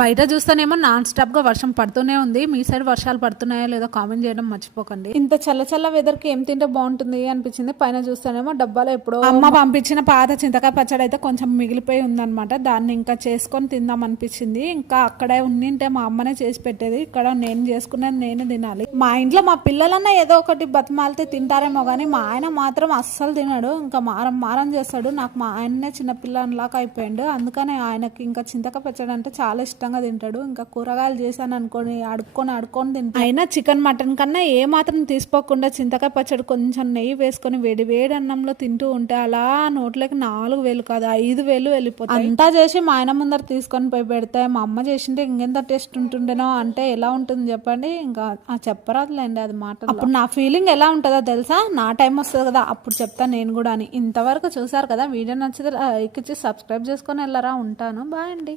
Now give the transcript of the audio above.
బయట చూస్తేనేమో నాన్ స్టాప్గా వర్షం పడుతూనే ఉంది. మీ సైడ్ వర్షాలు పడుతున్నాయో లేదో కామెంట్ చేయడం మర్చిపోకండి. ఇంత చల్ల చల్ల వెదర్కి ఏం తింటే బాగుంటుంది అనిపించింది. పైన చూస్తేనేమో డబ్బాలో ఎప్పుడో అమ్మ పంపించిన పాత చింతకాయ పచ్చడి అయితే కొంచెం మిగిలిపోయి ఉందన్నమాట. దాన్ని ఇంకా చేసుకొని తిందాం అనిపించింది. ఇంకా అక్కడే ఉన్నింటే మా అమ్మనే చేసి పెట్టేది. ఇక్కడ నేను చేసుకున్నది నేనే తినాలి. మా ఇంట్లో మా పిల్లలన్నా ఏదో ఒకటి బతిమాలితే తింటారేమో కానీ మా ఆయన మాత్రం అస్సలు తినడు. ఇంకా మారం మారం చేస్తాడు. నాకు మా ఆయన్నే చిన్న పిల్లలాగా అయిపోయాడు. అందుకనే ఆయనకి ఇంకా చింతకాయ పచ్చడి అంటే చాలా ఇష్టంగా తింటాడు. ఇంకా కూరగాయలు చేశాను అనుకోని అడుక్కొని అడుక్కొని తింటాడు. అయినా చికెన్ మటన్ కన్నా ఏ మాత్రం తీసుకోకుండా చింతకాయ పచ్చడి కొంచెం నెయ్యి వేసుకొని వేడి వేడి అన్నంలో తింటూ ఉంటే అలా నోట్లోకి నాలుగు వేలు కాదు ఐదు వేలు వెళ్ళిపోతాయి. అంతా చేసి మా ఆయన ముందర తీసుకొని పోయి పెడితే మా అమ్మ చేసింటే ఇంకెంత టేస్ట్ ఉంటుండేనో అంటే ఎలా ఉంటుంది చెప్పండి? ఇంకా ఆ చెప్పరాదులేండి అది మాట అప్పుడు నా ఫీలింగ్ ఎలా ఉంటుందో తెలుసా? నా టైం వస్తుంది కదా అప్పుడు చెప్తాను నేను కూడా అని. ఇంతవరకు చూసారు కదా వీడియో నచ్చితే లైక్ ఇచ్చి సబ్స్క్రైబ్ చేసుకొని వెళ్ళరా ఉంటాను. బాయ్ అండి.